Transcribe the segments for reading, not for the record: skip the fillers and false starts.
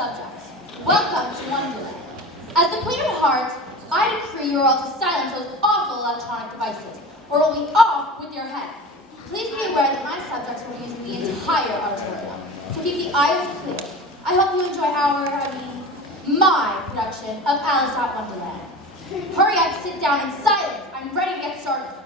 subjects, welcome to Wonderland. As the Queen of Hearts, I decree you are all to silence those awful electronic devices, or will be off with your head. Please be aware that my subjects will be using the entire auditorium, so keep the aisles clear. I hope you enjoy my production of Alice at Wonderland. Hurry up, sit down in silence. I'm ready to get started.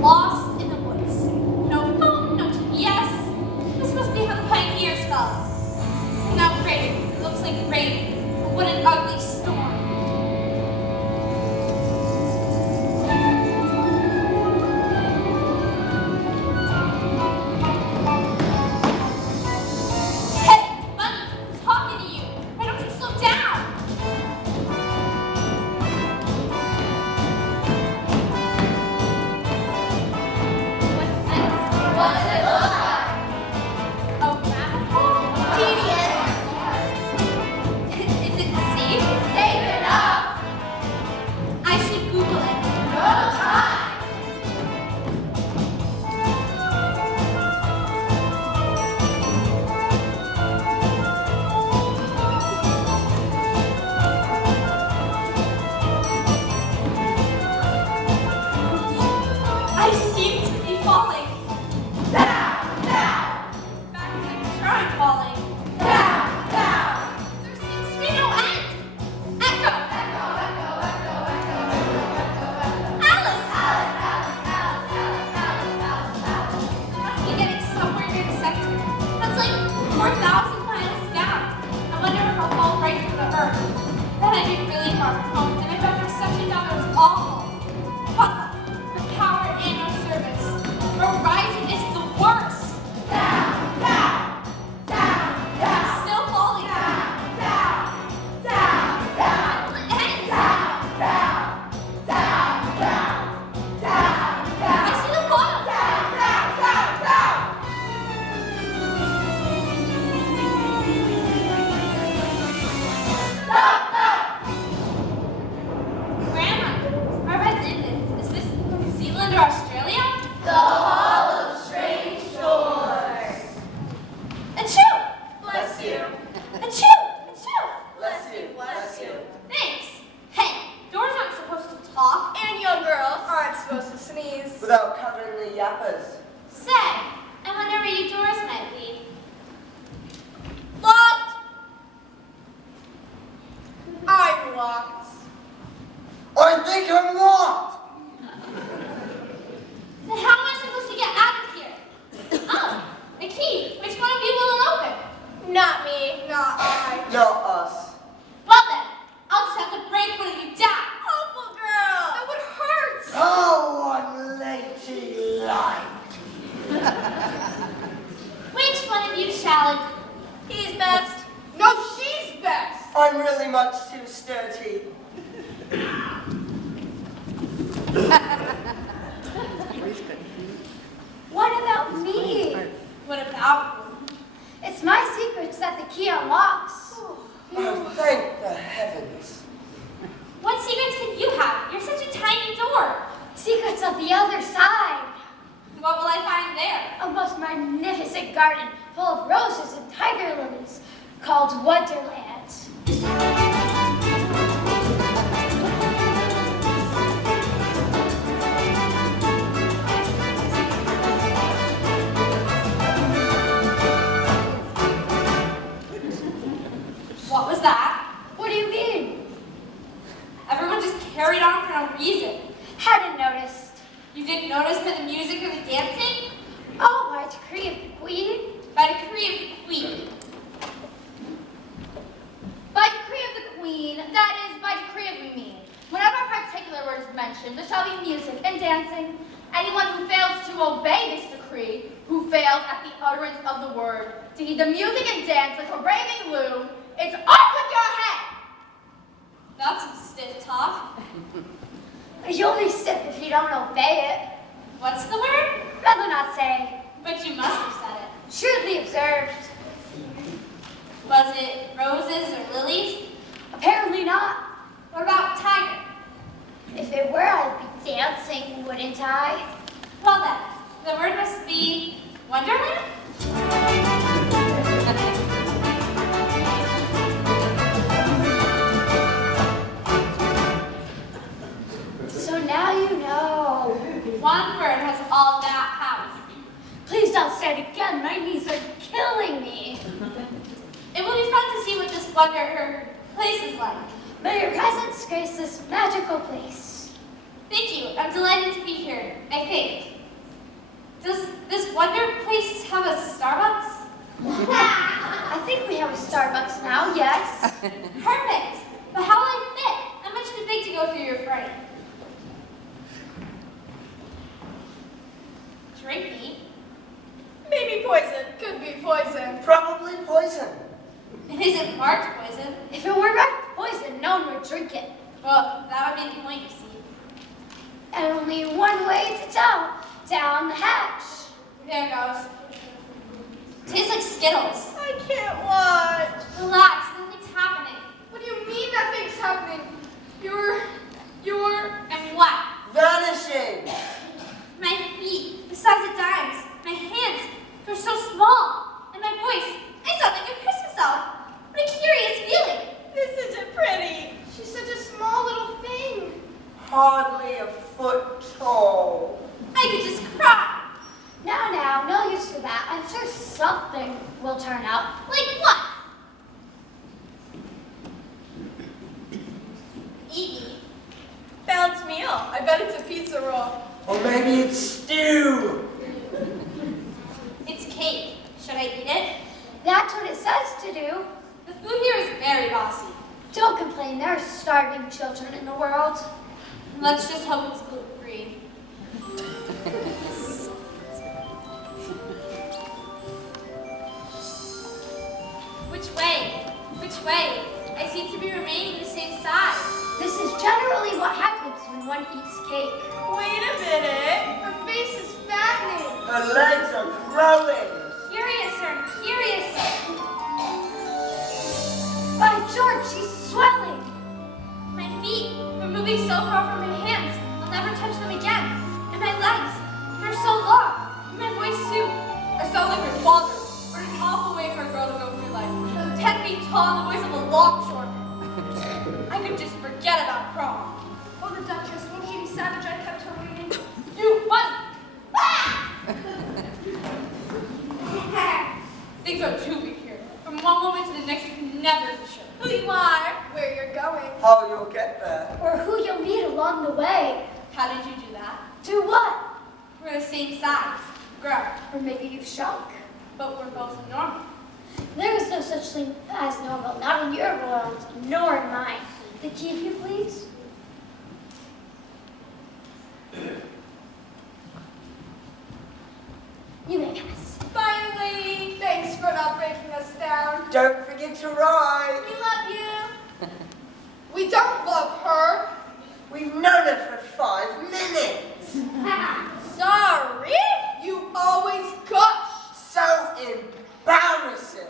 Lost in the woods. No phone, no GPS. This must be how the pioneers felt. Say, I wonder where your doors might be. Locked! I'm locked. I think I'm locked. Then how am I supposed to get out of here? Oh, the key. Which one of you will it open? Not me. Not I. Not us. Well then, I'll just have to break one of you down. Awful girl. That would hurt. Oh, unladylike. Which one of you shall it? He's best. No, she's best. I'm really much too sturdy. What about me? What about you? It's my secrets that the key unlocks. Oh, thank the heavens. What secrets can you have? You're such a tiny door. Secrets of the other side. What will I find there? A most magnificent garden full of roses and tiger lilies called Wonderland. What was that? What do you mean? Everyone just carried on for no reason. Hadn't noticed. You didn't notice by the music or the dancing? Oh, by decree of the queen. By decree of the queen. By decree of the queen, that is, by decree of me. Whenever a particular word is mentioned, there shall be music and dancing. Anyone who fails to obey this decree, who fails at the utterance of the word, to heed the music and dance like a raving loon, it's off with your head! That's some stiff talk. You'll be stiff if you don't obey it. What's the word? Rather not say. But you must have said it. Shrewdly observed. Was it roses or lilies? Apparently not. What about tiger? If it were, I'd be dancing, wouldn't I? Well then, the word must be Wonderland? So now you know. One word has all that power. Please don't say it again. My knees are killing me. It will be fun to see what this wonder place is like. May your presence grace this magical place. Thank you. I'm delighted to be here, I think. Does this wonder place have a Starbucks? I think we have a Starbucks now, yes. Perfect. But how will I fit? I'm much too big to go through your frame. Drink me. Maybe poison. Could be poison. Probably poison. It isn't marked poison. If it were marked poison, no one would drink it. Well, that would be the point, you see. And only one way to tell. Down the hatch. There it goes. Tastes like Skittles. I can't watch. Relax, nothing's happening. What do you mean nothing's happening? You're... And what? Vanishing. My feet, the size of dimes. My hands, they're so small. And my voice, I sound like a Christmas elf. What a curious feeling. This isn't pretty. She's such a small little thing. Hardly a foot tall. I could just cry. Now, no use for that. I'm sure something will turn out. Like what? Eat me. Balanced meal. I bet it's a pizza roll. Or maybe it's stew. It's cake. Should I eat it? That's what it says to do. The food here is very bossy. Don't complain. There are starving children in the world. Let's just hope it's gluten-free. Which way? Which way? I seem to be remaining the same size. This is generally what happens when one eats cake. Wait a minute. Her face is fattening. Her legs are growing. Curiouser and curiouser. By George, she's swelling. My feet were moving so far from my hands, I'll never touch them again. And my legs, they're so long. And my voice too. I sound like my father. What an awful way for a girl to go through life. 10 feet tall and the voice of a longshoreman. I could just forget about prom. Oh, the Duchess. Won't she be savage? I kept her waiting. You bunny! Ah! never be sure who you are, where you're going. How you'll get there. Or who you'll meet along the way. How did you do that? Do what? We're the same size, grown, Or maybe you've shrunk. but we're both normal. There is no such thing as normal, not in your world, nor in mine. The key, if you please. You may pass. Finally, thanks for not breaking us down. Don't forget to ride. We love you. We don't love her. We've known her for 5 minutes. Sorry, you always gush. So embarrassing.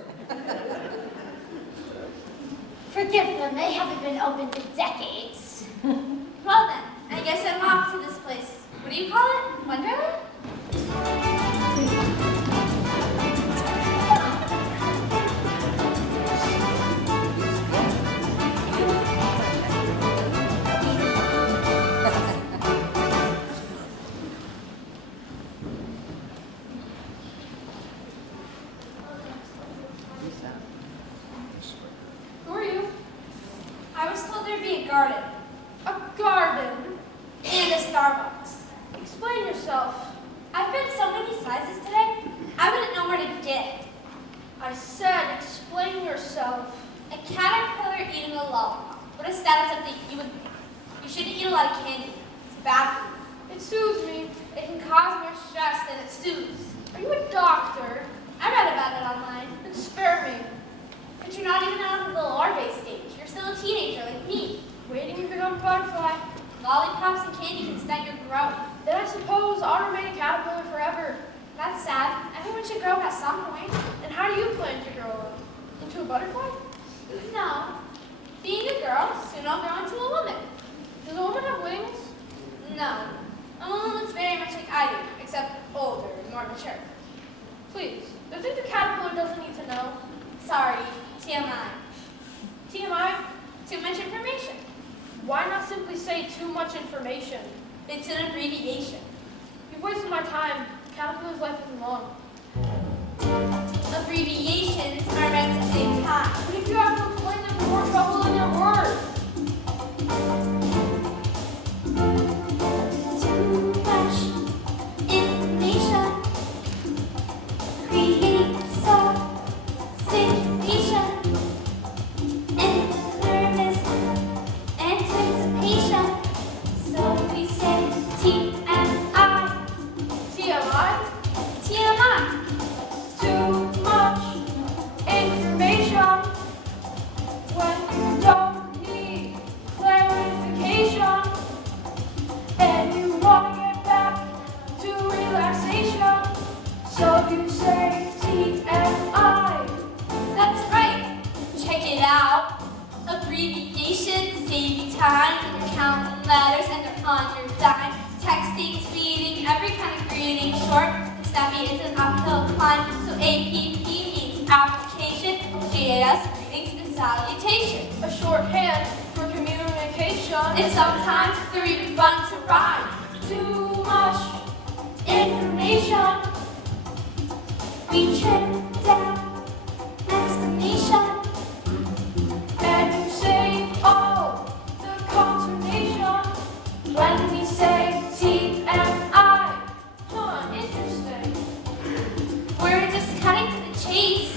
Forgive them, they haven't been open for decades. Well then, I guess I'm off to this place. What do you call it? Wonderland? Who are you? I was told there'd be a garden. A garden? And a Starbucks. Explain yourself. I've been so many sizes today, I wouldn't know where to begin. I said explain yourself. A caterpillar eating a lollipop. What is that something you would think? You shouldn't eat a lot of candy. It's bad for you. It soothes me. It can cause more stress than it soothes. Are you a doctor? I read about it online. Then spare me. But you're not even out of the larvae stage. You're still a teenager like me. Waiting to become a butterfly. Lollipops and candy can stunt your growth. Then I suppose I'll remain a caterpillar forever. That's sad. Everyone should grow up at some point. And how do you plan to grow up? Into a butterfly? No. Being a girl, soon I'll grow into a woman. Does a woman have wings? No. A woman looks very much like I do, except older and more mature. Please. There's things a caterpillar doesn't need to know. Sorry, TMI. TMI? Too much information. Why not simply say too much information? It's an abbreviation. You've wasted my time. Caterpillar's life isn't long. Abbreviations are meant to save time. But if you have to explain them more trouble in your words. Too much information creates a situation and nervous anticipation. So we say TMI. TMI? TMI. Too much information when you don't need clarification and you want to get back to relaxation. So you say TMI. That's right. Check it out. Abbreviations save you time when you're counting letters and they're on your dime. Texting, tweeting, every kind of greeting. Short and snappy is an uphill climb. So APP means application. GAS greetings and salutation. A shorthand for communication. And sometimes they're even fun to rhyme. Too much Information. We trim down explanation. and you save all the consternation when we say TMI. Huh, interesting. We're just cutting to the chase.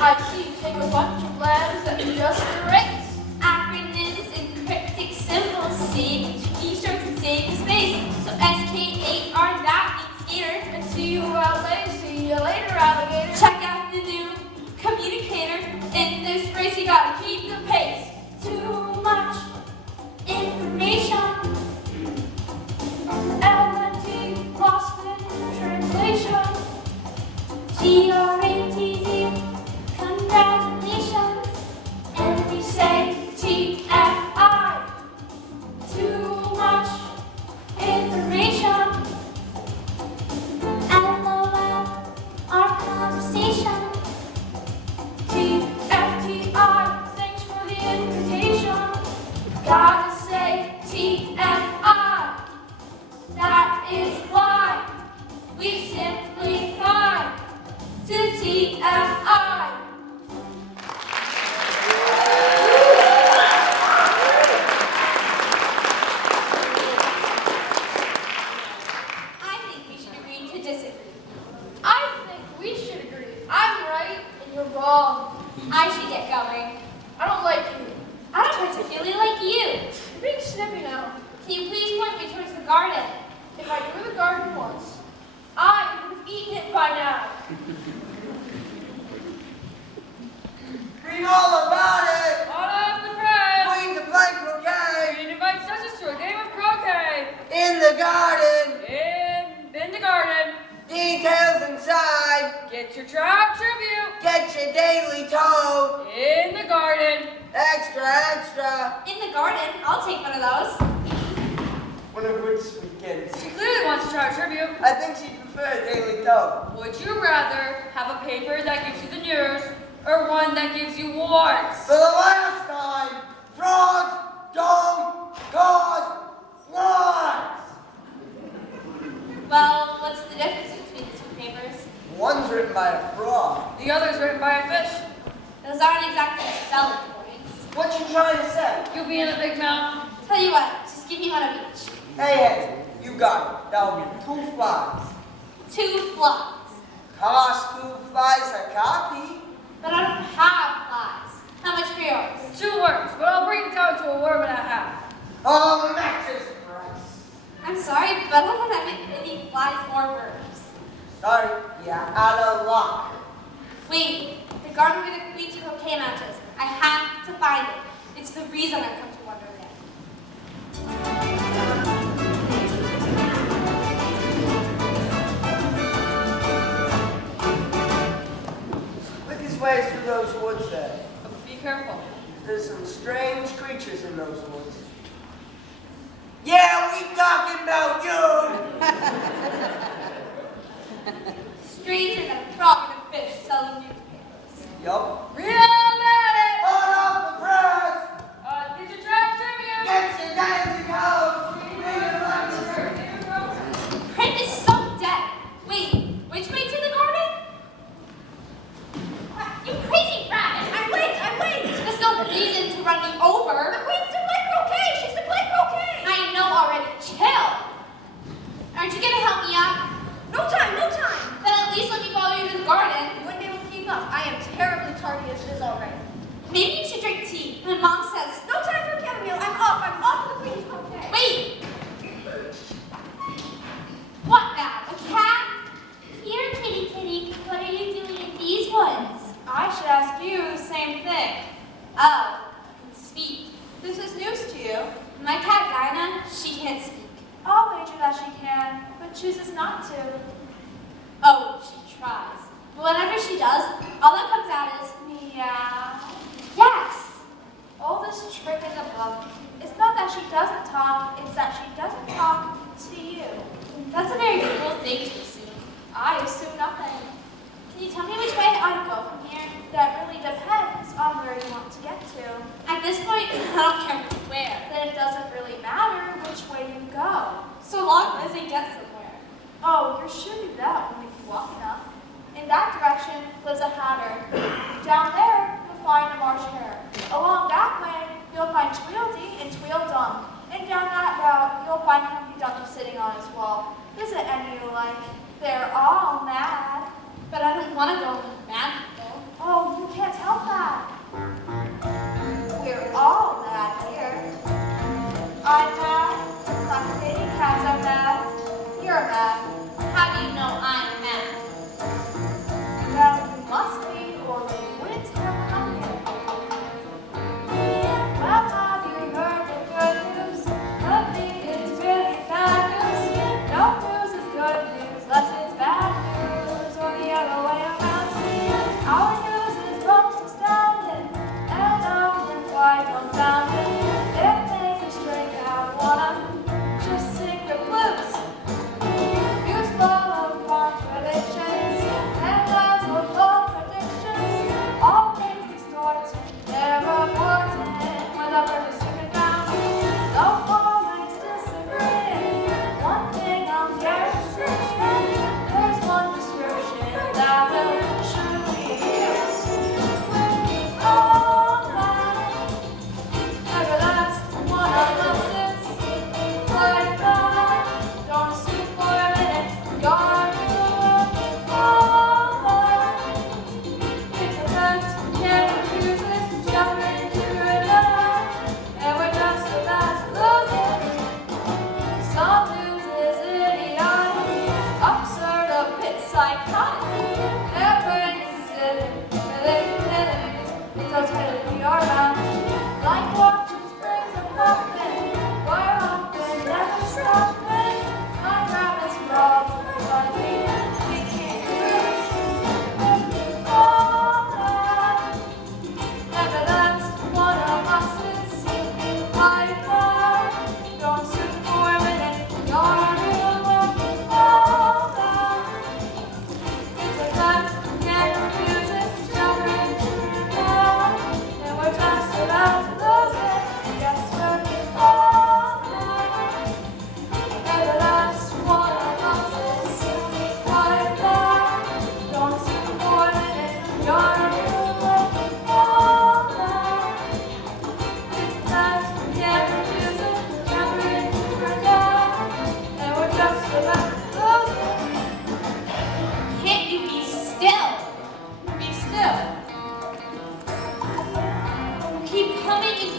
I see you take a bunch of letters that you just erase. Acronyms and cryptic symbols save keystrokes and save space. So SKAR, that means skater. And see you later, alligator. Check out the new communicator. In this race, you gotta keep the pace. Too much information. LNT lost in translation. GRATZ, congratulations. And we say wrong. I should get going. I don't like you. I don't particularly like you. You're being snippy now. Can you please point me towards the garden? If I knew where the garden was, I would have eaten it by now. Read all about it. All of the press! Queen to play croquet. Queen invites judges to a game of croquet. In the garden. In the garden. Details inside. Get your trout tribute. Get your daily toad. In the garden. Extra, extra. In the garden, I'll take one of those. One of which weekends? She clearly wants a trout tribute. I think she'd prefer a daily toad. Would you rather have a paper that gives you the news or one that gives you warts? For the last time, frogs don't cause floods. Well, what's the difference between the two papers? One's written by a frog. The other's written by a fish. Those aren't exactly selling points. What you trying to say? You'll be in a big mouth. Tell you what, just give me one of each. Hey, you got it. That'll be 2 flies. 2 flies. Cost 2 flies a copy. But I don't have flies. How much for yours? 2 worms, but I'll bring it down to a worm and a half. Oh, matches price. I'm sorry, but I don't have any flies or worms. Sorry, yeah, out of luck. Wait, the garden where the queen's croquet match is. I have to find it. It's the reason I come to Wonderland. Look his way through those woods there. Be careful. There's some strange creatures in those woods. Yeah, we talking about you! Stranger than a frog and a fish selling newspapers. Yup. Real bad! On off the press! Get your trout tribute! Get your daily coat! Print is so dead. Wait, which way to the garden? You crazy rabbit! I'm late! There's no reason to run me over. The queen's to play croquet! She's to play croquet! I know already. Chill! Aren't you gonna help me out? No time. Then at least let me follow you to the garden. You wouldn't be able to keep up. I am terribly tardy as it is already. Maybe you should drink tea. My mom says, No time for chamomile. I'm off to the queen's croquet. wait! What now? A cat? Here, kitty, what are you doing in these woods? I should ask you the same thing. Oh, you can speak. This is news to you. My cat Dinah, she can't speak. I'll wager that she can, but chooses not to. Oh, she tries. But whenever she does, all that comes out is, Meow. yes. All this trick in the book. It's not that she doesn't talk, it's that she doesn't talk to you. That's a very cruel thing to assume. I assume nothing. Can you tell me which way I ought to go from here? That really depends on where you want to get to. At this point, I don't care where. Then it doesn't really matter which way you go. So long as I get somewhere. Oh, you're sure to do that only if you walk enough. In that direction lives a hatter. Down there, you'll find a marsh hare. Along that way, you'll find Tweedledee and Tweedledum. And down that route, you'll find Humpty Dumpty sitting on his wall. Visit any you like. They're all mad. But I don't want to go with mad people. Oh, you can't help that. We're all mad here. I'm mad. Lactating cats are mad. You're mad. How do you know I'm mad? Well, you must be, or we wouldn't have come here. Well, have you heard the good news? Nothing is really bad news. No news is good news, unless it's bad news.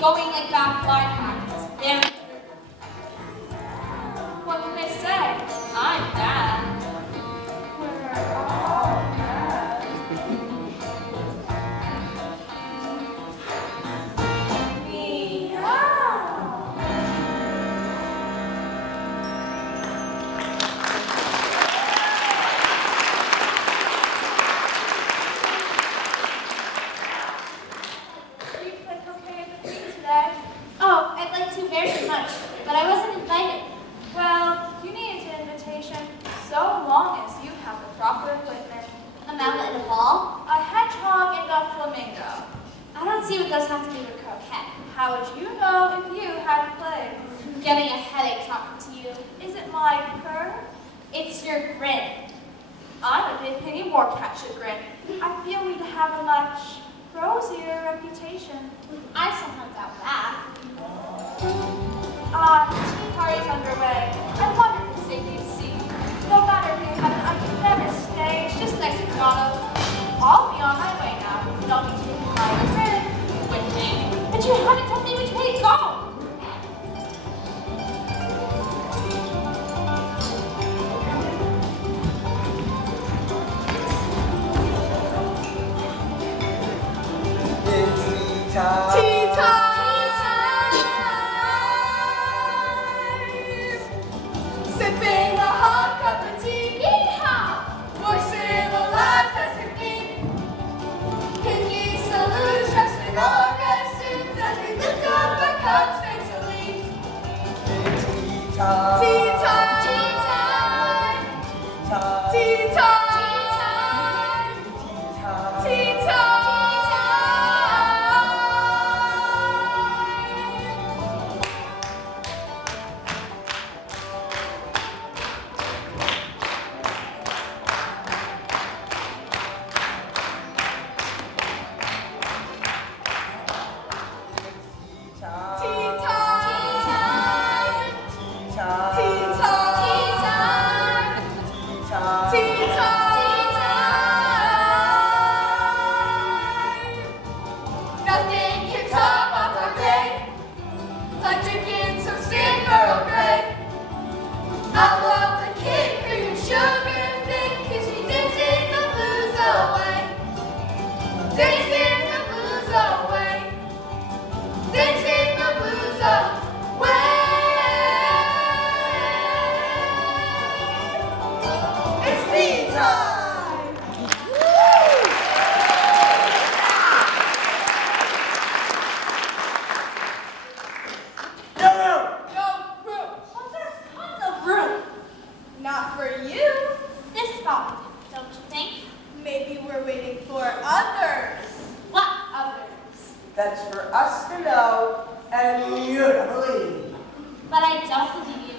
going like that fly packets. Very What can they say? I'm bad. We're all mad. Meow. Do you play croquet at the Queen today? Oh, I'd like to very much, but I wasn't invited. Well, you need an invitation so long as you have the proper equipment. A mallet and a ball? A hedgehog and a flamingo. I don't see what those have to do with croquet. How would you know if you had played? I'm getting a headache talking to you. Is it my purr? It's your grin. I'm a bit Penny Moorcat chagrin. I feel we'd have a much rosier reputation. I sometimes doubt that. Tea party's underway. I wonder if Sadie's see. No matter if you have an unprepared stage, just next to Toronto. I'll be on my way now. Don't be taking my grin with me. But you haven't told me which way to go. It's tea time. Tea time! Sipping a hot cup of tea. Yeehaw! More civilized as can be. Pinky salutes, resting our suits as we lift up our cups mentally. It's tea time. Tea time! Tea time! Time. Tea time! Tea time. Tea time! Tea time. Tea time! Tea time. Tea time! Tea time. Tea time! Nothing can top off our day like drinking some stiff Earl Grey. I love the cake, cream and sugar and thick, 'cause we dancing the blues away. Dancing the blues away. Dancing the blues away. It's tea time! No, no. No room. Well, there's tons of room. Not for you. This spot, don't you think? Maybe we're waiting for others. What others? That's for us to know and you to believe. But I don't believe you.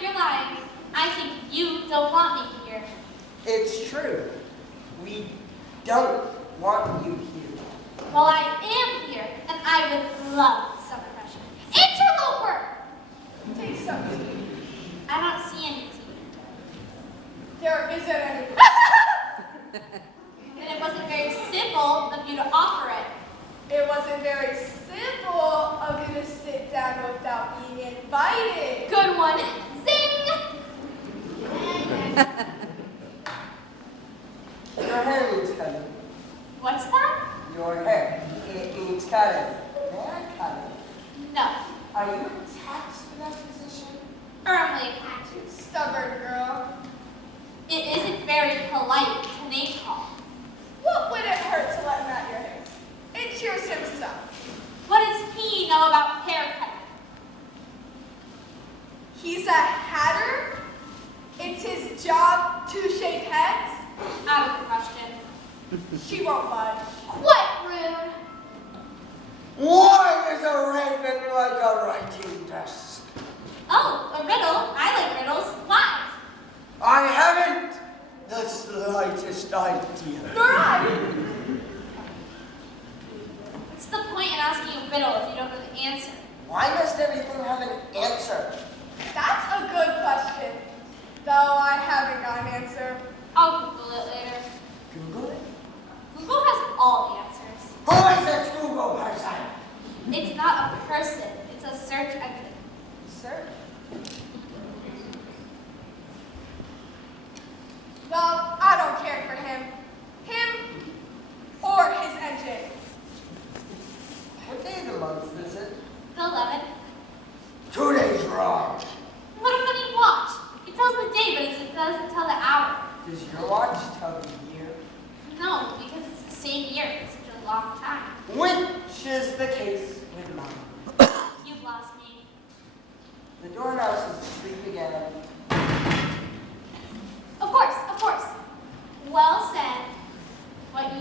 You're lying. I think you don't want me here. It's true. We don't want you here. Well, I am here, and I would love some refreshment. Interloper! Take some tea. I don't see any tea. There isn't any. And it wasn't very simple of you to offer it. It wasn't very simple of you to sit down without being invited. Good one. Zing! Your hair needs cutting. What's that? Your hair. It needs cutting. May I cut it? No. Are you attached to that position? Firmly attached. Stubborn girl. It isn't very polite to name call. What would it hurt to let him at your hair? It cheers him up. What does he know about haircutting? He's a hatter. It's his job to shave heads. Out of the question. She won't budge. Quite rude. Why is a raven like a writing desk? Oh, a riddle. I like riddles. Why? I haven't the slightest idea. Nor I. What's the point in asking a riddle if you don't know the answer? Why must everything have an answer? That's a good question. Though I haven't got an answer. I'll Google it later. Google it? Google has all the answers. Who is this Google person? It's not a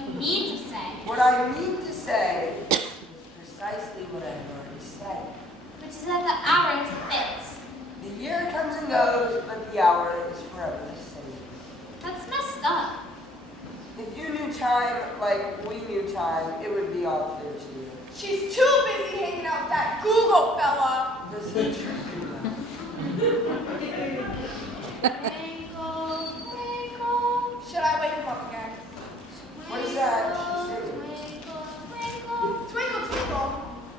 you mean to say, What I mean to say is precisely what I've already said. which is that the hour is fixed. The year comes and goes, but the hour is forever the same. That's messed up. If you knew time like we knew time, it would be all clear to you. She's too busy hanging out with that Google fella. This is true. Twinkle, twinkle, Should I wake him up again? What is that? twinkle, twinkle. Twinkle, twinkle.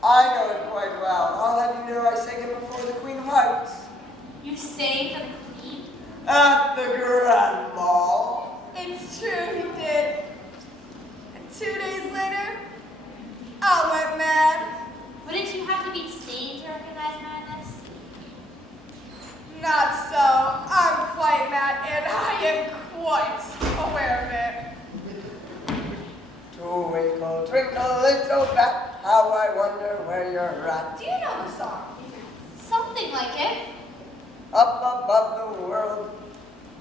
I know it quite well. I'll have you know I sang it before the Queen of Hearts. You sang for the queen? At the Grand Ball. It's true, he did. And 2 days later, I went mad. Wouldn't you have to be sane to recognize madness? Not so. I'm quite mad, and I am quite aware of it. Twinkle, twinkle, little bat, how I wonder where you're at. Do you know the song? Something like it. Up above the world,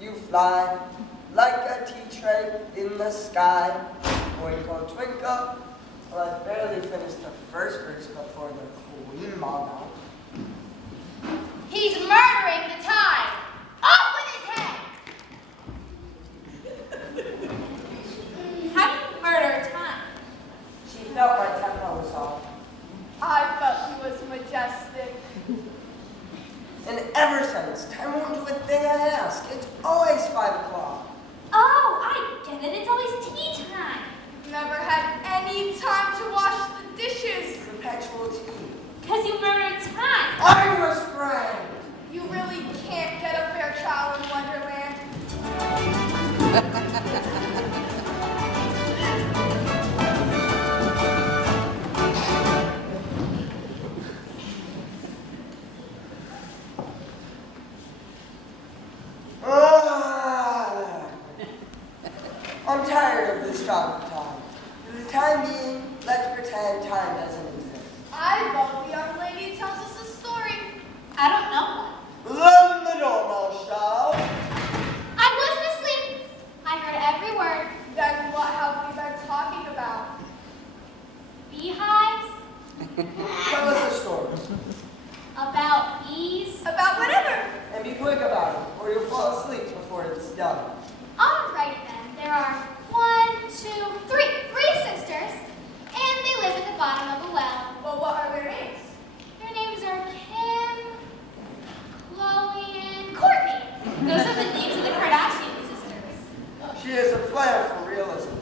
you fly like a tea tray in the sky. Twinkle, twinkle. Well, I barely finished the first verse before the Queen ball out. He's murdering the time. Off with his head. How do you murder time? She felt my tempo was off. I felt he was majestic. And ever since, time won't do a thing I ask. It's always 5 o'clock. Oh, I get it. It's always tea time. Never had any time to wash the dishes. Perpetual tea. Because you murdered time. I was framed. You really can't get a fair trial in Wonderland. I'm tired of this talk of time. For the time being, let's pretend time doesn't exist. I vote the young lady tells us a story. I don't know what. Let the doorbell shout. I wasn't asleep. I heard every word. Then what have we been talking about? Beehives. Tell us a story. About bees. About whatever. And be quick about it, or you'll fall asleep before it's done. All right then. There are 1, 2, 3 sisters, and they live at the bottom of a well. Well, what are their names? Their names are Kim, Chloe, and Courtney. Those are the names of the Kardashian sisters. She has a flair for realism.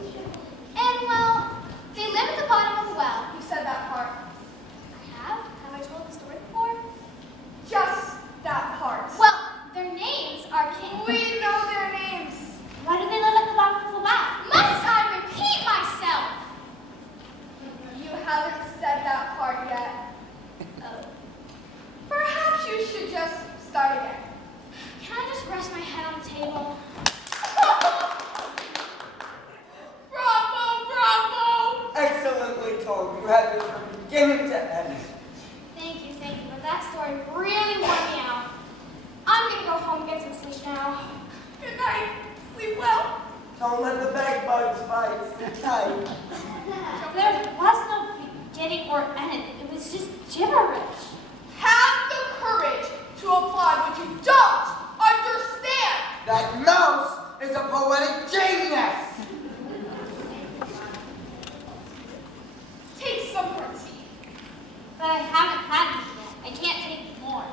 And well, they live at the bottom of a well. You said that part. Have I told the story before? Just that part. Well, their names are Kim. We know their names. Why do they live at the bottom of the well? Must I repeat myself? You haven't said that part yet. Oh. Perhaps you should just start again. Can I just rest my head on the table? Bravo, bravo! Excellently told. You had me from beginning to end. Thank you, but that story really wore me out. I'm gonna go home and get some sleep now. Good night. Sleep well. Don't let the bed bugs bite. Sit tight. There was no beginning or end. It was just gibberish. Have the courage to apply what you don't understand. That mouse is a poetic genius. Take some more tea. But I haven't had it yet. I can't take more.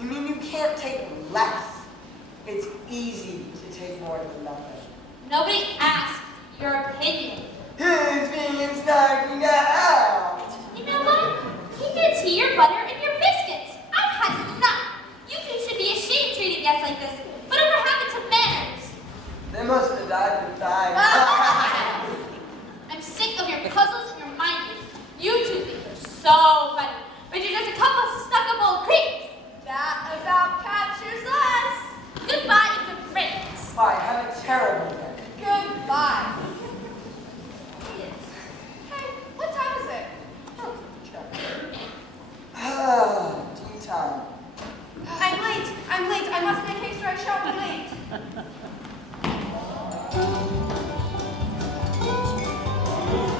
You mean you can't take less? It's easy to take more than nothing. Nobody asked your opinion. Who's being snarky out? You know what? Keep your tea, your butter, and your biscuits. I've had enough. You two should be ashamed treating guests like this. Whatever happened to manners? They must have died with time.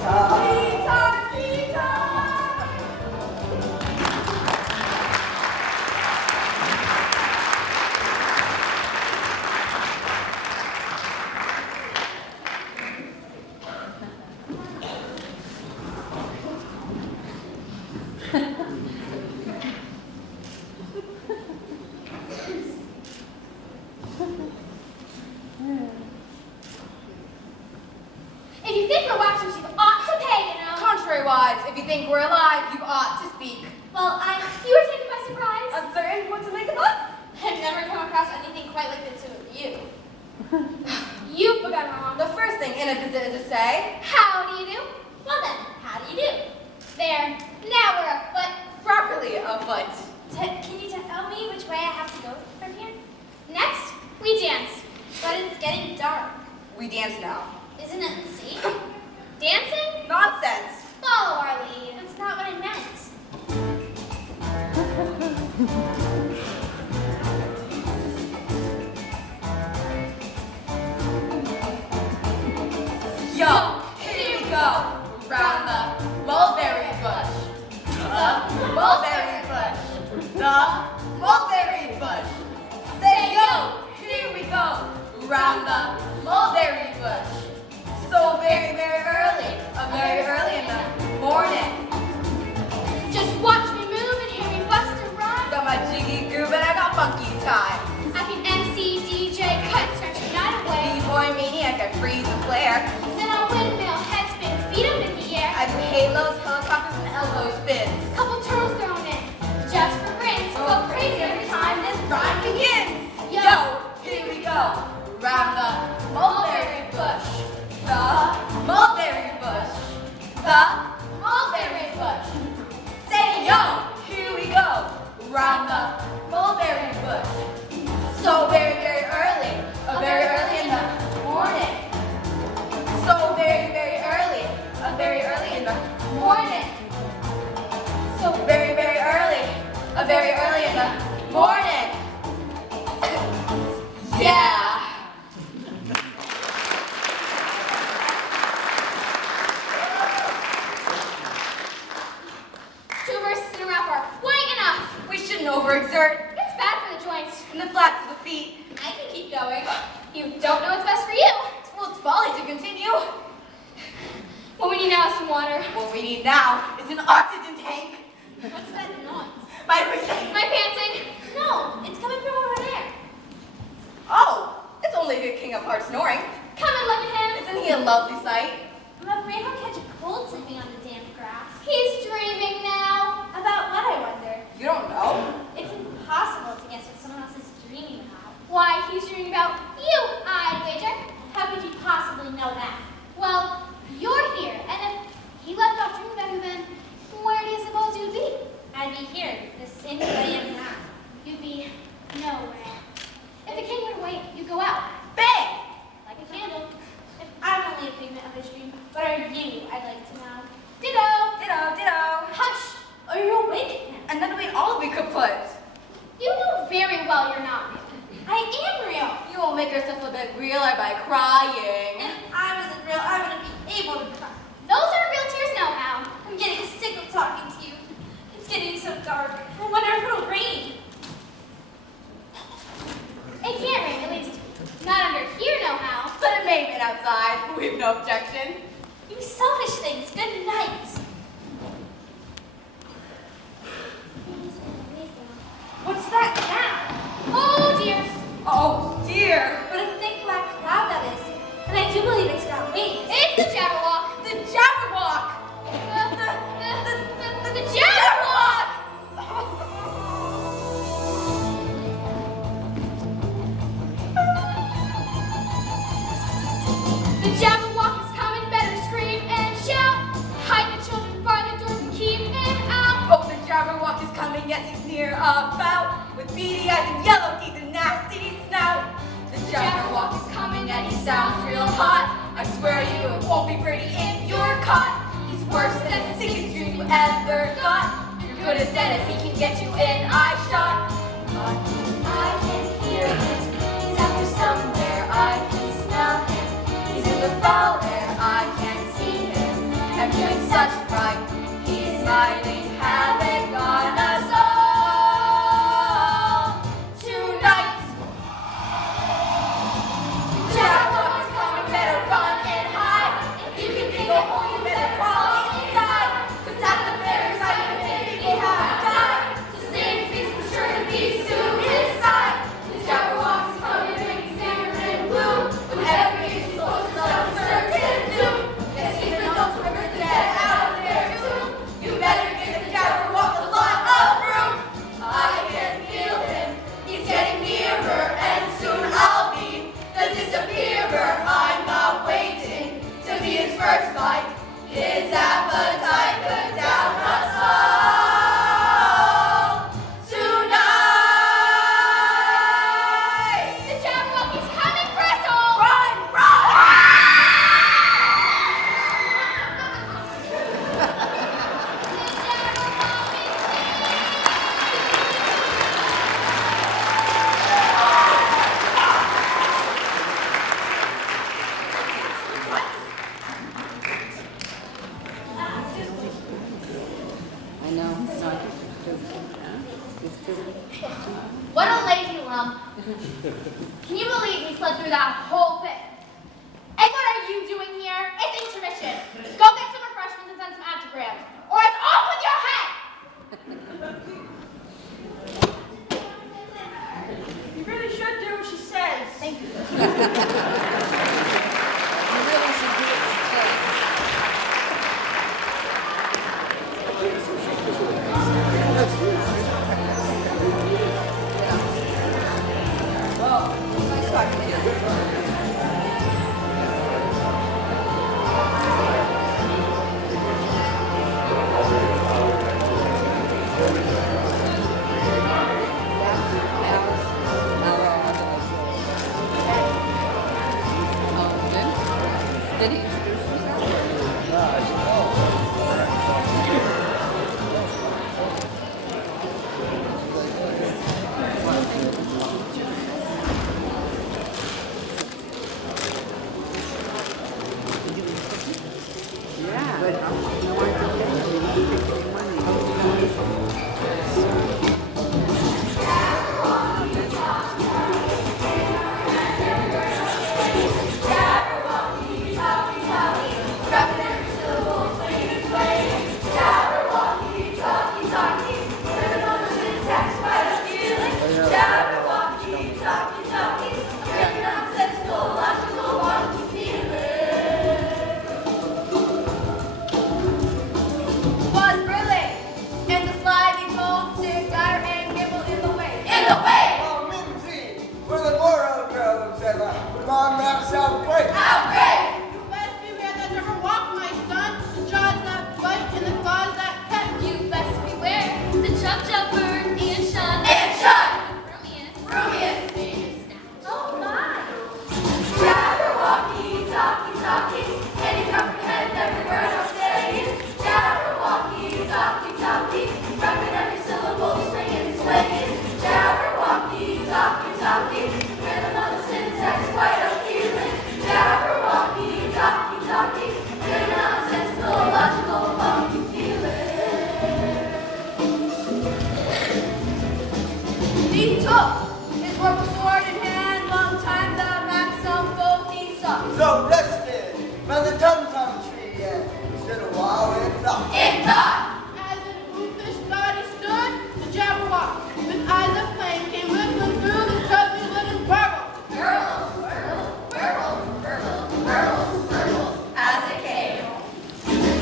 time. Tea time! If you think we're waxers, you ought to pay, you know. Contrary-wise, if you think we're alive, you ought to speak. Well, you were taken by surprise. Uncertain what to make of us? I've never come across anything quite like the two of you. You've begun wrong. The first thing in a visit is to say, How do you do? Well then, how do you do? There, now we're afoot. properly afoot. Can you tell me which way I have to go from here? Next, we dance. But it's getting dark. We dance now. Isn't it safe? Dancing? Nonsense. Follow our lead. That's not what I meant. Yo, here we go. Round the mulberry bush. The mulberry bush. The mulberry bush. Say yo, here we go. Round the mulberry bush. So very, very early in the morning. Just watch me move and hear me bust a rhyme. Got my jiggy groove and I got funky time. I can MC, DJ, cut, stretch, and night away. B-boy maniac, I freeze and flare. Then I'll windmill, head spin, feet up in the air. I do halos, helicopters, and elbow spins. Couple turtles thrown in, just for grins. Go crazy every time this Rhyme begins. Yo, Yo, here we go. Round the mulberry bush. The mulberry bush. The mulberry bush. Say yo, here we go. Round the mulberry bush. So very, very early in the morning. So very, very early in the morning. So very, very early in the morning. Yeah. Two verses in a rap are quite enough. We shouldn't overexert. It's bad for the joints. And the flats of the feet. I can keep going. You don't know what's best for you. It's fool's folly to continue. What we need now is some water. What we need now is an oxygen tank. What's that noise? My breathing. My panting? No, it's coming from over there. Oh, it's only the King of Hearts snoring. Come and look at him. Isn't he a lovely sight? I'm afraid he'll catch a cold sleeping on the damp grass. He's dreaming now. About what, I wonder? You don't know. It's impossible to guess what someone else is dreaming about. Why, he's dreaming about you, I'd wager. How could you possibly know that? Well, you're here, and if he left off dreaming about you, then where do you suppose you'd be? I'd be here, the same as I am now. You'd be nowhere. If the king went away, you'd go out. Bang! Like a candle. If I'm only a figment of his dream, what are you, I'd like to know? Ditto! Ditto, ditto. Hush! Or you'll wake him. And then we all be kaput. You know very well you're not real. I am real. You will make yourself a bit realer by crying. If I wasn't real, I wouldn't be able to cry. Those aren't real tears now, Al. I'm getting sick of talking to you. It's getting so dark. I wonder if it'll rain. It can't rain, at least not under here, no how. But it may have been outside. We've no objection. You selfish things. Good night. What's that now? Oh dear. Oh dear. What a thick black cloud that is. And I do believe it's got wings. It's the Jabberwock. The Jabberwock. The Jabberwock! The Jabberwock is coming, better scream and shout. Hide the children, bar the doors, and keep him out. Oh, the Jabberwock is coming, yes, he's near about. With beady eyes and yellow teeth and nasty snout. The Jabberwock is coming and he sounds real hot. I swear to you, it won't be pretty if you're caught. He's worse than the sickest dream you ever got. You're good as dead if he can get you in eye shot. But I can hear him. He's out there somewhere. I can smell him. He's in the foul air. I can see him. Oh, Minzy, where the laurel grows and the long rafts out great. You best beware that never walk, my son. The jaws that bite and the claws that catch. You best beware the jumper and shun. Frumious. Oh my! Jabberwocky, talkie, talkie. Can you comprehend every word I'm saying? Jabberwocky, talkie, talkie. Rapping every syllable, swinging, swaying. Jabberwocky, talkie, talkie. Rhythm of the syntax, quite appealing. Jabberwocky, talkie, talkie. Good nonsensical, logical, funky feeling. He took his work with sword in hand, long time the maxim both he saw. So rested by the tum-tum tree and stood a while in thought. In thought, as an oafish god he stood, the Jabberwock, with eyes of flame, came whistling through the chubby little burble. Burble, as it came.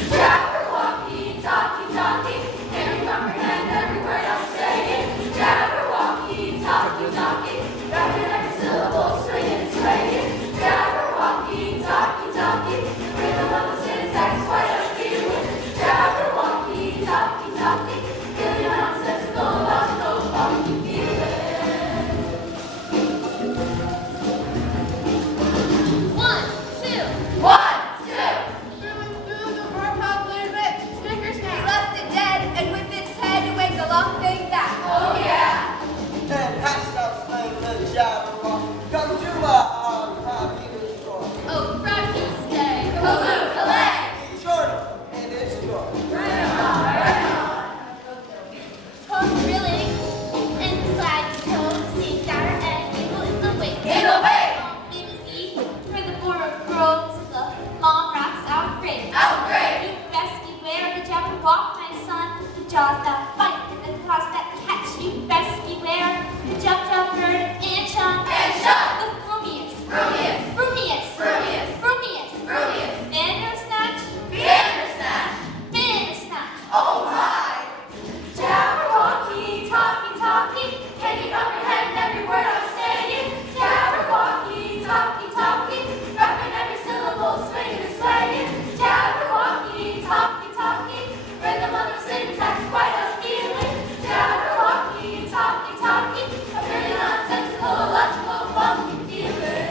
Jabberwocky, talkie, talkie, can you comprehend every word I'm saying? Jabberwocky, talkie, talkie, rapping every syllable, swinging, swaying. Jabberwocky, talkie, talkie, rhythm of the syntax, quite appealing. Jabberwocky, talkie, talkie, really nonsensical, logical, funky feeling. 1, 2. 1, 2. Through and through the wormhole cleared it. Snickers He now. left it dead, and with its head he waked a long thing back. Oh yeah. And hast thou slain the Jabberwock? Come to our happiness door. Oh, Rocky, stay. Kaloo, Kalay. Jordan and its joy. Thrilling inside the toad, see counter and giggle in the wake. In the wake. Mimsy, where the border grows, the long rocks outbreak. Outbreak. You best beware the Jabberwock, my son, the jaws that bite and the claws that catch. You best beware the jumper and shun. And shun. The frumious. Frumious. Bandersnatch. Bandersnatch. Oh my! Jabberwocky, talkie, talkie, can you comprehend every word I'm saying? Jabberwocky, talkie, talkie, rapping every syllable, swinging and swaying. Jabberwocky, talkie, talkie, rhythm of the syntax, quite appealing. Jabberwocky, talkie, talkie, a very nonsensical, logical, funky feeling.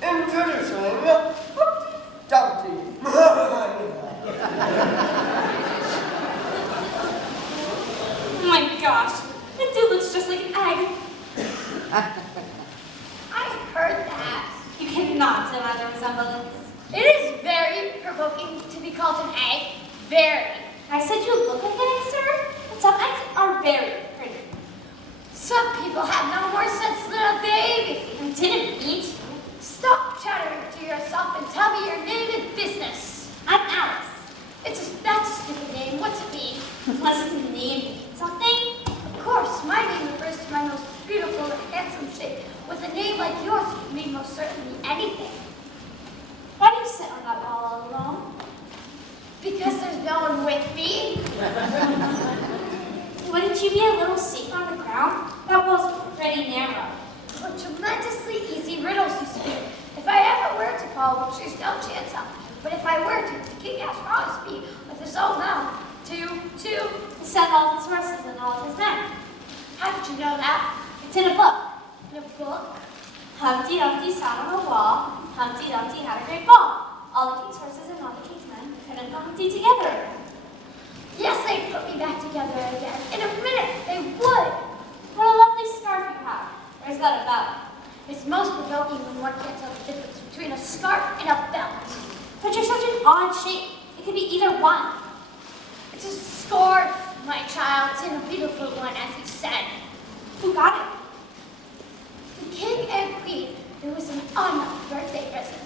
Introducing Dumpty. Oh my gosh, that dude looks just like an egg. I heard that. You cannot deny the resemblance. It is very provoking to be called an egg. Very. I said you look like an egg, sir, and some eggs are very pretty. Some people have no more sense than a baby. I didn't mean to. Stop chattering to yourself and tell me your name and business. I'm Alice. That's a stupid name. What's it mean? Unless the name means something. Of course, my name refers to my most beautiful most certainly anything. Why do you sit on that ball all alone? Because there's no one with me. Wouldn't you be a little safer on the ground? That ball's pretty narrow. What tremendously easy riddles you speak. If I ever were to fall, which there's no chance of, but if I were to, the king has promised me with his own mouth to Send all his horses and all his men. how did you know that? It's in a book. In a book? Humpty Dumpty sat on a wall. Humpty Dumpty had a great ball. All the king's horses and all the king's men couldn't put Humpty together again. Yes, they'd put me back together again. In a minute, they would. What a lovely scarf you have. Where's that about? It's most provoking when one can't tell the difference between a scarf and a belt. But you're such an odd shape. It could be either one. It's a scarf, my child. It's a beautiful one, as you said. Who got it? The king and queen, there was an birthday present.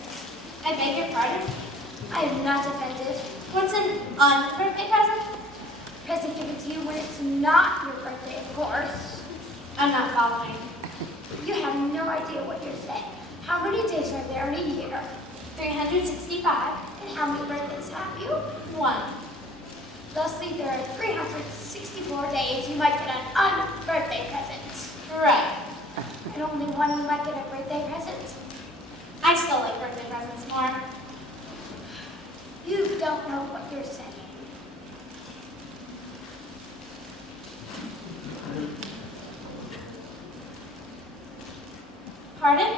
I beg your pardon? I am not offended. What's an birthday present? Present given to you when it's not your birthday, of course. I'm not following. You have no idea what you're saying. How many days are there in a year? 365. And how many birthdays have you? 1. Thusly, there are 364 days you might get an unbirthday present. Right. And only one you might get a birthday present. I still like birthday presents more. You don't know what you're saying. Pardon?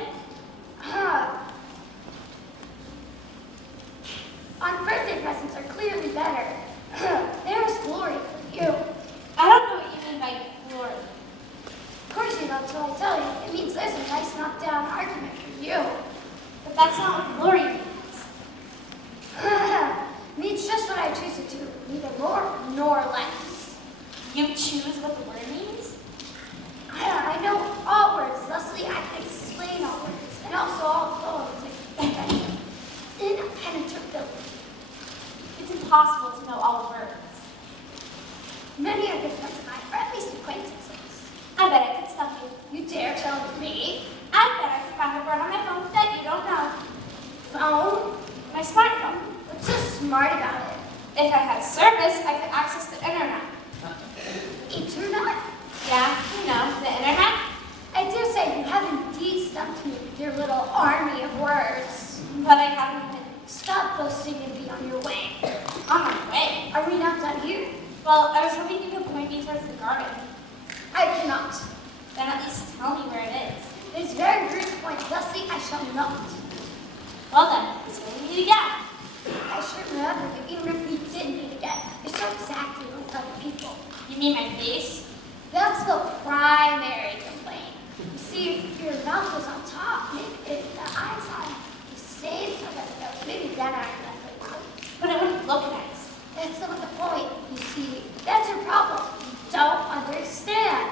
Unbirthday presents are clearly better. There's glory for you. I don't know what you mean by glory. Of course you don't till I tell you. It means there's a nice knockdown argument for you. But that's not what glory means. Means just what I choose it to. Neither more nor less. You choose what the word means? I know all words. Thusly, I can explain all words. And also all poems. Impenetrability. It's impossible to know all the words. Many are good friends of mine, or at least acquaintances. I bet I could stump you. You dare tell me? I bet I could find a word on my phone that you don't know. Phone? My smartphone. What's so smart about it? If I had service, I could access the internet. Internet? Yeah, you know, the internet. I dare say you have indeed stumped me with your little army of words. But I haven't been Stop boasting and be on your way. on my way. Are we not done here? Well, I was hoping you could point me towards the garden. I cannot. Then at least tell me where it is. It is very rude to point. Thusly, I shall not. Well then, it's where we meet again. I should remember you, even if we did meet again. You're so exactly like other people. You mean my face? That's the primary complaint. You see, if your mouth was on top, maybe if the eyes on the same side of the nose, maybe then I'd like it. But it wouldn't look nice. That's not the point. You see, that's your problem. You don't understand.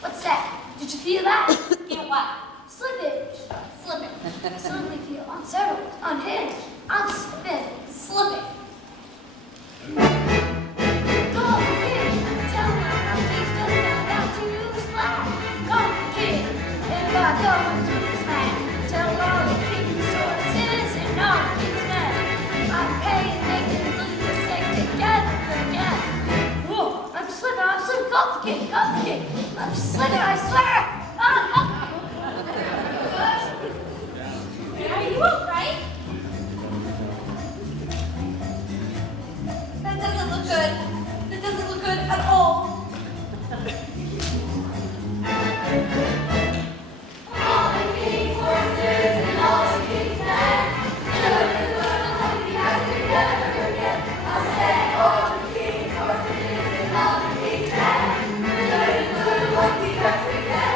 What's that? Did you feel that? Feel what? Slippage. Slipping. I suddenly feel unsettled, unhinged, unslipping. Slipping. Go, kid. Tell me how things just down to slack. Go, kid. If I go into this man, tell all the king's horses and all the king's men. I'm paying, they can lose the stick together again. Whoa, I'm slipping. Go, kid. I'm slipping, I swear. Are you alright? That doesn't look good. That doesn't look good at all. All the king's horses and all the king's men. Together again. I said, all the king's horses and all the king's men. What we got together.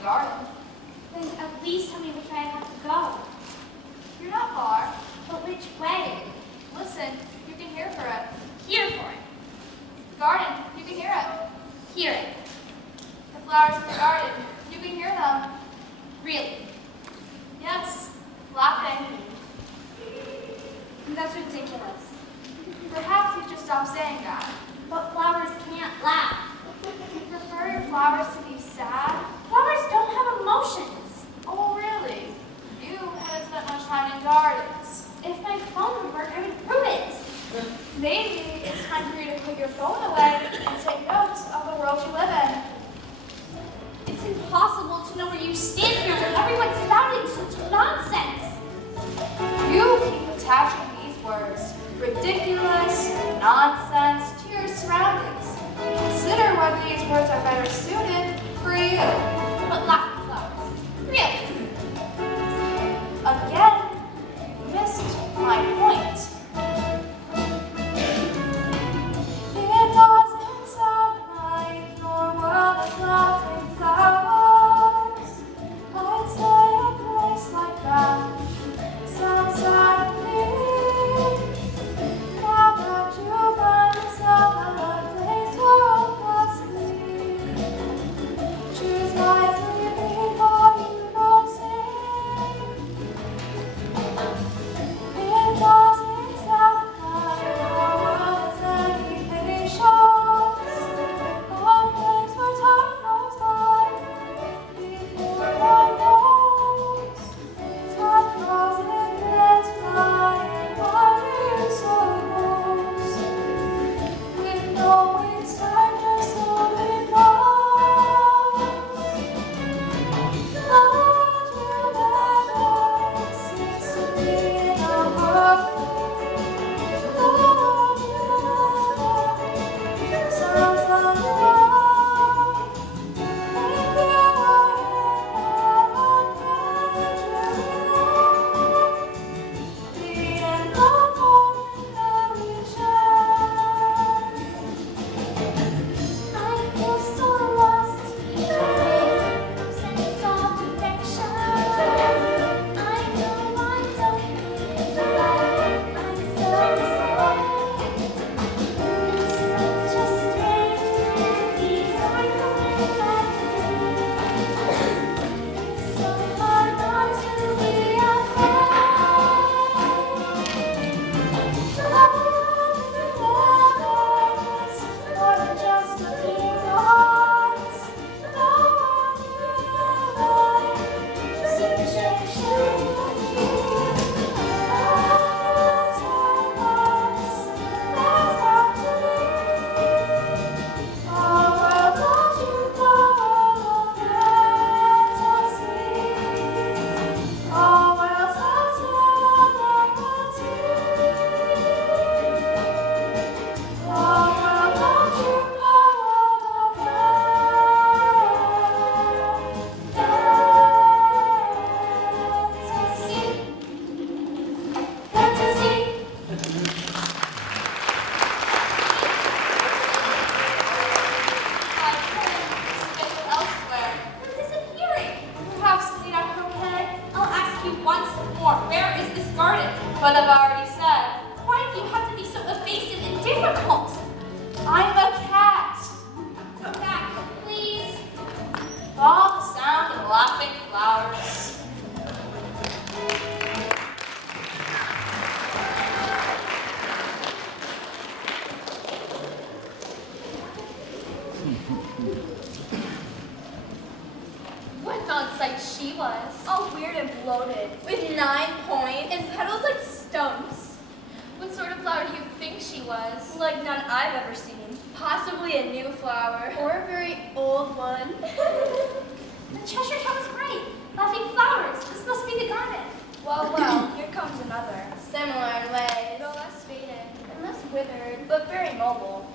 tiny garden. Then at least tell me which way I have to go. You're not far. But which way? Listen, you can hear for it. Here for it. The garden, you can hear it. Hear it. The flowers in the garden, you can hear them. Really? Yes, laughing. That's ridiculous. Perhaps you should stop saying that. But flowers can't laugh. You prefer your flowers to be sad? Flowers don't have emotions. Oh, really? You haven't spent much time in gardens. If my phone would work, I would prove it. Maybe it's time for you to put your phone away and take notes of the world you live in. It's impossible to know where you stand here when everyone's spouting such nonsense. You keep attaching these words, ridiculous, nonsense, to your surroundings. Consider whether these words are better suited for you. But laughing flowers. Really? Again, you missed my point. It doesn't sound like your world is laughing flowers. I'd say a place like that sounds sad to me. How about you find yourself a place where all possibly choose wisely before you go sing. It doesn't sound like your world is any patience. A place where time goes by before one knows. Time frozen and flying while we're so close. With no waste time just slowly flows. Love you never seems to be in a hurry. Love you never sounds like love. If you were the end of moment that we share. I feel so lost, no sense of direction. I know I don't need love. I'm so scared. It's such a strange these are coming back to me. It's so hard not to be afraid. More than just a few thoughts. No one will sensation. That's up to me. Oh, well, don't you know fantasy? Oh, well, But I've already said, why do you have to be so evasive and difficult? I'm a cat. Come back, please. All the sound of laughing flowers. What not sight she was. All weird and bloated, with 9 points and petals like stumps. What sort of flower do you think she was? Like none I've ever seen. Possibly a new flower. Or a very old one. The Cheshire Cat was right. Laughing flowers. This must be the garden. Well, here comes another. Similar in way, though less faded and less withered, but very mobile.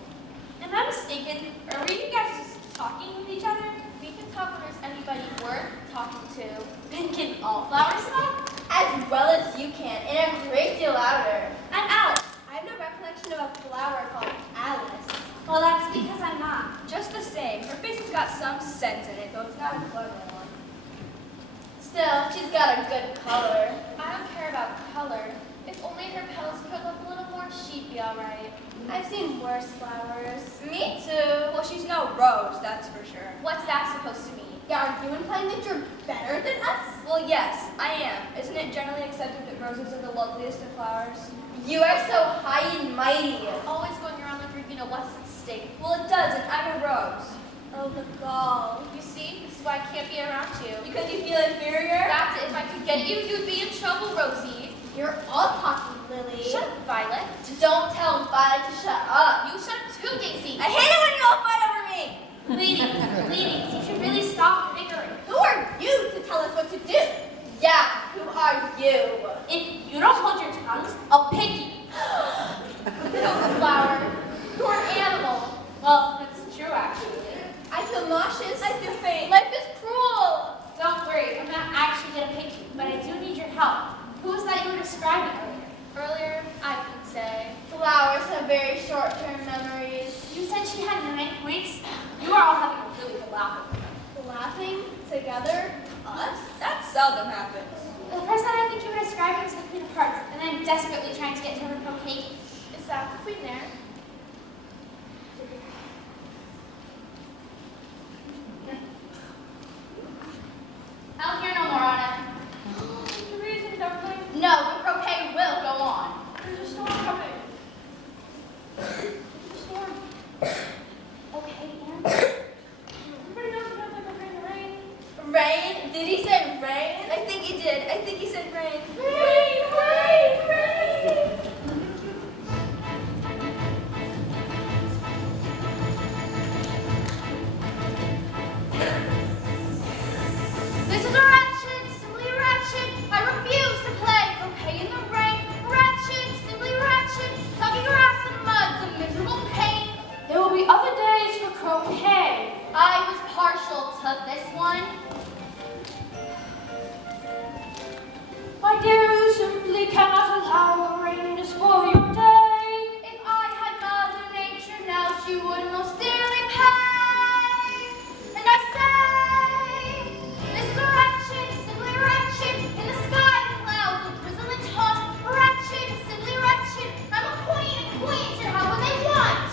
Am I mistaken? Or were you guys just talking with each other? We can talk when there's anybody worth talking to. And can all flowers talk? As well as you can, and a great deal louder. I'm Alice. I have no recollection of a flower called Alice. Well, that's because I'm not. Just the same, her face has got some sense in it, though it's not a clever one. Still, she's got a good color. I don't care about color. If only her petals could look a little more, she'd be all right. I've seen worse flowers. Me too. Well, she's no rose, that's for sure. What's that supposed to mean? Yeah, are you implying that you're better than us? Well, yes, I am. Isn't it generally accepted that roses are the loveliest of flowers? You are so high and mighty. Always going around like you're, what's at stake. Well, it does, and I'm a rose. Oh, the gall. You see, this is why I can't be around you. Because you feel inferior? That's it. If I could get you, you'd be in trouble, Rosie. You're all talking, Lily. Shut up, Violet. Don't tell Violet to shut up. You shut up too, Daisy. I hate it when you all fight over me. Ladies, you should really stop bickering. Who are you to tell us what to do? Yeah, who are you? If you don't hold your tongues, I'll pick you. No, flower. You're an animal. Well, that's true, actually. I feel nauseous. I feel faint. Life is cruel. Don't worry, I'm not actually going to pick you, but I do need your help. Who was that you were describing earlier? Earlier, I could say. Flowers have very short-term memories. You said she had 9 points? You are all having a really good laugh over them. Laughing together, us? That seldom happens. The person I think you were describing is the Queen of Hearts, and I'm desperately trying to get to her cake. Is that the Queen there? I don't hear no more on it. The reason, darling, No, the croquet will go on. there's a storm coming. There's a storm. Okay, and? Everybody knows we don't like a rain. Rain? Did he say rain? I think he did. I think he said rain. Rain, rain, rain. This is a ratchet, simply ratchet. I refuse to play croquet in the rain. Ratchet, simply ratchet. Soggy grass and mud's a miserable pain. There will be other days for croquet. I was partial to this one. My dear, you simply cannot allow rain to spoil your day. If I had Mother Nature now, she would most dearly pay. And I say, this is a ratchet, simply ratchet. In the sky, the clouds will drizzle and taunt. Ratchet, simply ratchet. I'm a queen, and queens should have what they want.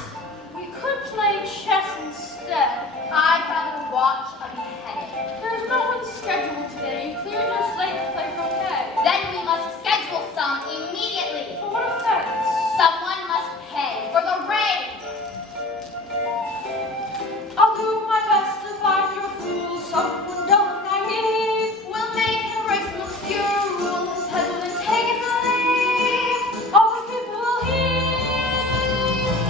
We could play chess instead. I'd rather watch a beheading. There's no one scheduled today. Clear your slate to play croquet. Then we must schedule some immediately. For what offense? Someone must pay for the rain. I'll do my best to find your fool, someone dumb and naive. We'll make him break some obscure rule. His head will then take it to leave. All the people will hear.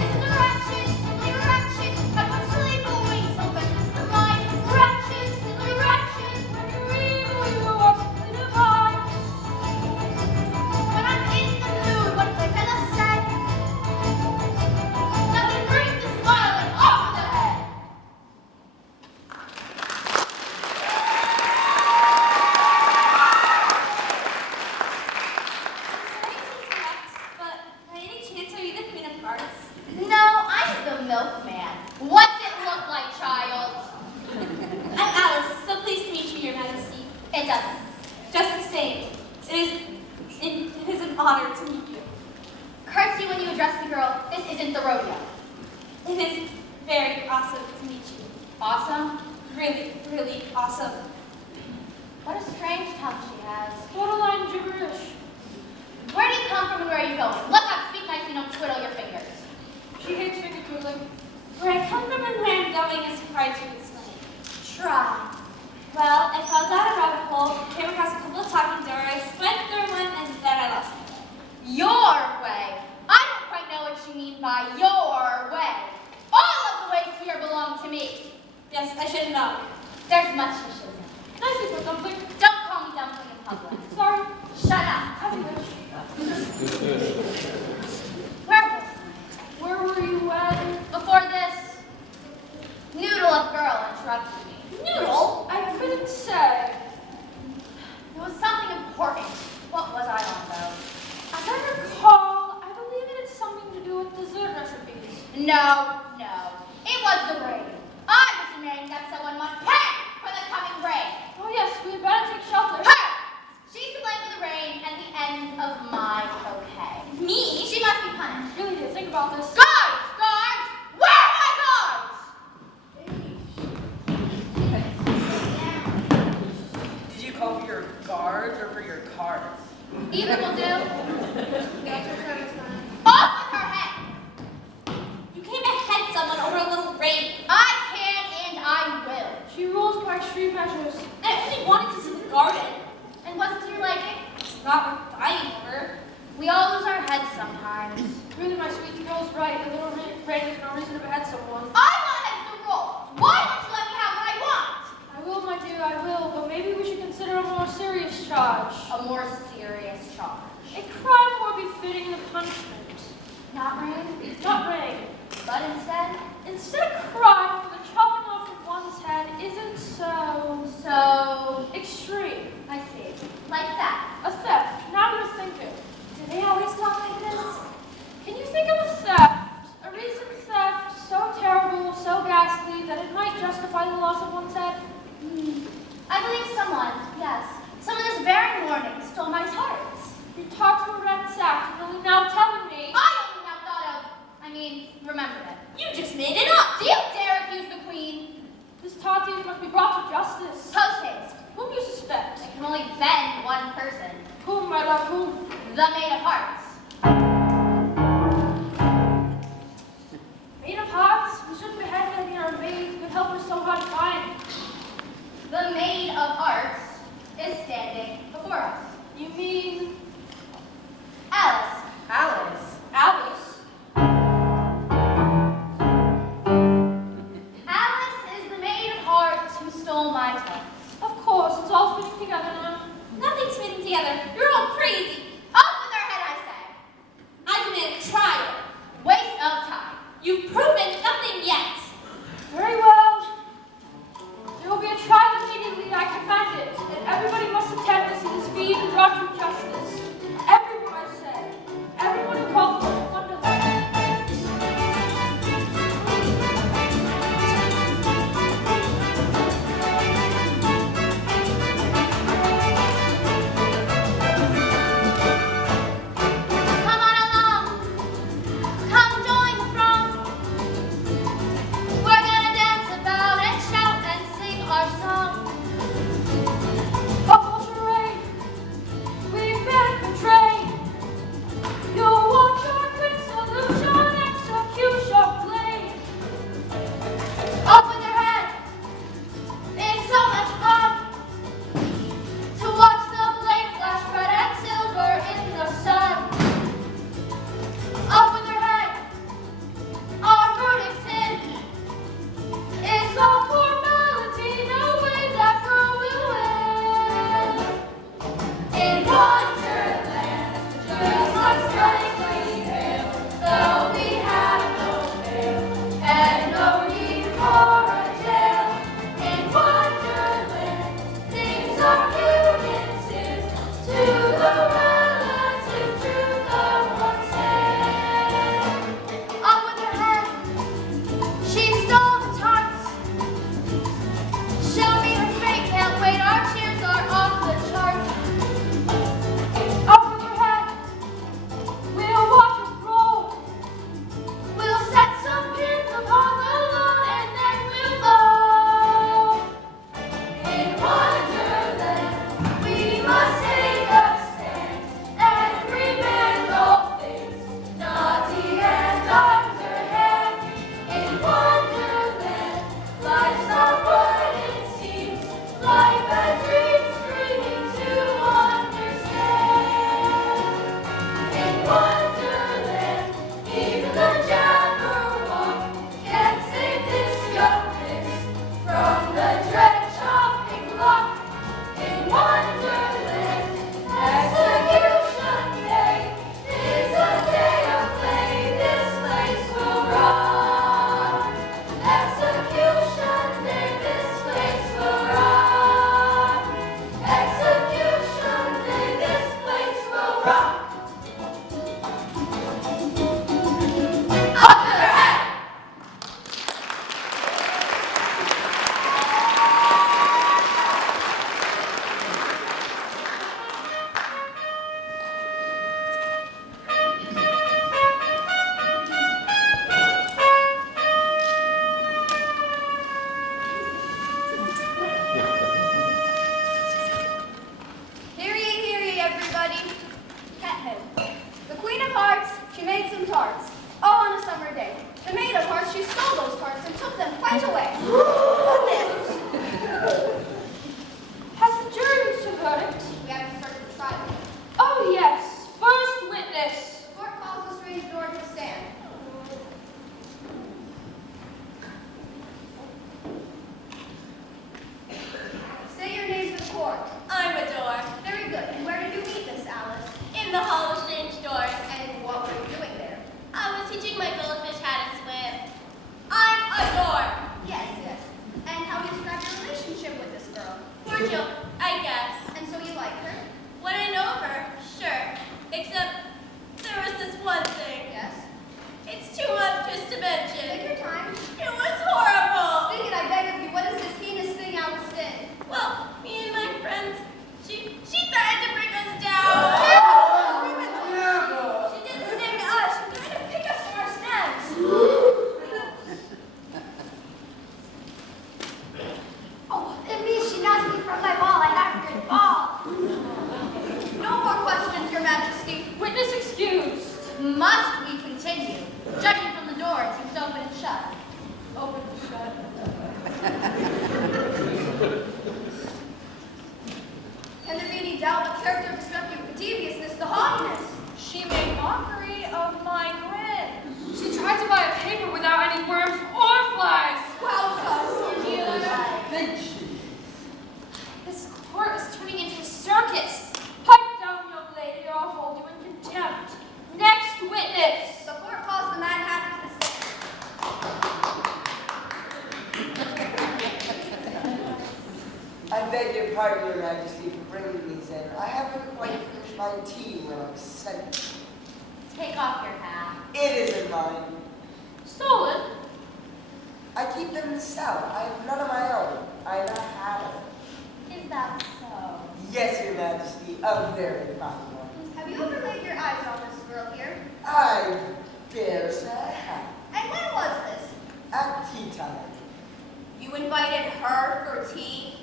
This is a ratchet, simply ratchet. I put sleep away till vengeance to mine. Ratchet, simply ratchet. When you read, will you watch the divine? When I'm in the mood, what place I love say. Nothing brings the smiling off the head. But by any chance, are you the Queen of Hearts? No, I'm the milkman. What's it look like, child? I'm Alice, so pleased to meet you, Your Majesty. It doesn't. Just the same, it is an honor to meet you. Curtsy when you address the girl. This isn't the rodeo. It is very awesome to meet you. Awesome? Really, really awesome. What a strange tongue she has. Borderline gibberish. Where do you come from and where are you going? Look up, speak nicely, don't twiddle your fingers. She hates finger twiddling. Where I come from and where I'm going is hard to explain. Try. Well, I fell down a rabbit hole, came across a couple of talking doors, went through one, and then I lost my way. Your way. I don't quite know what you mean by your way. All of the ways here belong to me. Yes, I should know. There's much you should know. Nice people, dumpling. Don't call me dumpling in public. Sorry. Shut up. As you wish. Where was I? Where were you when? Before this, noodle of girl interrupted me. Noodle? I couldn't say. It was something important. What was I on about? As I recall, I believe it had something to do with dessert recipes. No, extreme measures. I only wanted to see the garden. And what's to your liking? It's not worth dying over. We all lose our heads sometimes. Really, my sweet girl's right. A little rain is no reason to behead someone. I want heads to roll. Why don't you let me have what I want? I will, my dear, I will. But maybe we should consider a more serious charge. A more serious charge. A crime more befitting the punishment. Not rain, Not rain. but instead, Instead of crime, the chopping off of one's head isn't so extreme. I see. Like that. A theft. Now you're thinking. Do they always talk like this? Can you think of a theft? A recent theft so terrible, so ghastly, that it might justify the loss of one's head? I believe someone, yes. Someone this very morning stole my tarts. Your tarts were ransacked, and only now telling me. I only now thought of, remembered it. You just made it up. Do you dare accuse the queen? This tart thief must be brought to justice. Post haste. Whom do you suspect? It can only bend one person. Whom, my love, whom? The Maid of Hearts. Maid of Hearts? We shouldn't behead any our maid could help us so hard to find. The Maid of Hearts is standing before us. You mean Alice. Alice. Alice? Alice is the Maid of Hearts who stole my tarts. Of course, it's all fitting together now. Nothing's fitting together. You're all crazy. Up with her head, I say. I demand a trial. Waste of time. You've proven nothing yet. Very well. There will be a trial immediately, I command it, and everybody must attend to see this feed and brought to justice. Everyone, I say. Everyone who calls for Wonderland. Come on along. Come join the throng. We're gonna dance about and shout and sing our song. Awful charade. We've been betrayed. You'll watch our quick solution execution blade. Up with your head. It's so much fun to watch the blade flash red and silver in the sun. Up with your head. Our verdict's in. It's all formality, no way that girl will win. In Wonderland, just like running clean hail, though we have no veil and no need for a jail. In Wonderland, things are unitive to the relative truth of one's tale. Up with her head, she stole the tarts. Show me her fate, can't wait, our cheers are off the charts. Up with your head. We'll watch it roll. We'll set some pins upon the lawn and then we'll go. In Wonderland, we must take a stand and prevent all things naughty and underhand. In Wonderland, life's not what it seems, like a dream screaming to understand. In Wonderland, even the Jabberwock can't save this young miss from the dread chopping block. In Wonderland, execution day is a day of play. This place will rock. Execution day, this place will rock. Execution day, this place will rock. Up with her head! Hear ye, everybody. Pet him. The Queen of Hearts, she made some tarts, all on a summer day. The Maid of Hearts, she stole those tarts and took them quite away. What's this? joke, I guess. And so you like her? What I know of her, sure. Except there was this one thing. Yes. It's too much just to mention. Take your time. It was horrible. Speak it, I beg of you. What is this heinous thing Alice did? Well, me and my friends, she tried to bring us down. She did the same to us. She tried to pick us from our stems. Oh, it means she knocked me from my ball. I knocked her ball. No more questions, Your Majesty. Witness excused. Must we continue? Judging from the door, it seems open and shut. Open and shut. Can there be any doubt of the character of disrepute, the deviousness, the haughtiness? She made mockery of my grin. She tried to buy a paper without any worms or flies. Well, Big cheese. this court is turning into a circus. Pipe down, young lady, or I'll hold you in contempt. Next witness. The court calls the Mad Hatter to the stand. I beg your pardon, Your Majesty, for bringing these in. I haven't quite finished my tea when I was sent. Take off your hat. It isn't mine. Stolen? I keep them in the cell. I have none of my own. I am not have Is that so? Yes, Your Majesty, a very fine one. Have you ever laid your eyes on this girl here? I dare say I have. And when was this? At tea time. You invited her for tea?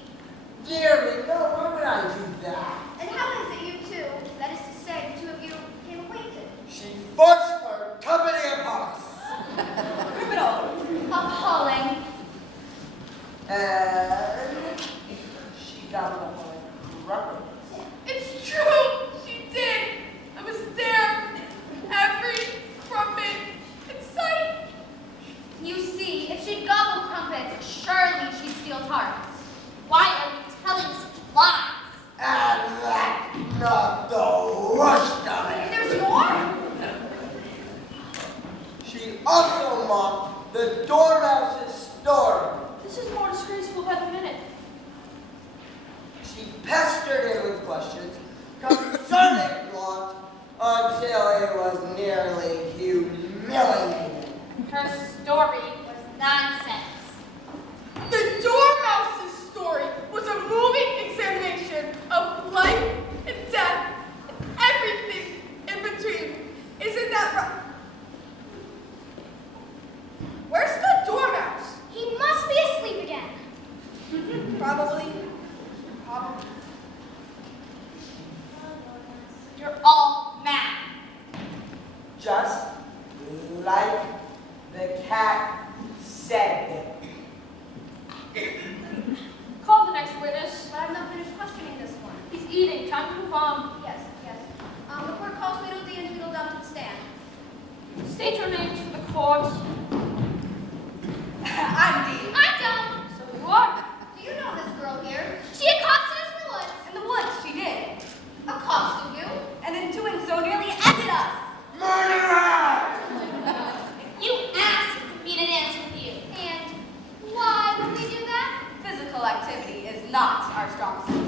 Dear me, no, why would I do that? And how is it you two, that is to say, the two of you, became acquainted? She forced her company upon us. Criminal. Appalling. And she got up on rubber. It's true. She did. I was there. Every crumpet in sight. You see, if she'd gobbled crumpets, surely she'd steal tarts. Why are you telling such lies? And that's not the worst of it. There's more? She also mocked the Dormouse's store. This is more disgraceful by the minute. She pestered him with questions concerning plot until it was nearly humiliating. Her story was nonsense. The Dormouse's story was a moving examination of life and death and everything in between. Isn't that right? Where's the Dormouse? He must be asleep again. Probably. You're all mad. Just like the cat said. Call the next witness. But I've not finished questioning this one. He's eating. Time to move on. Yes. The court calls Tweedledee and Tweedledum to the stand. State your names for the court. I'm Dee. I don't. So you are. Do you know this girl here? She accosted us in the woods. In the woods, she did. Accosted you? And in doing so, nearly ended us. Murderer! You asked me to dance with you. And why would we do that? Physical activity is not our strong suit.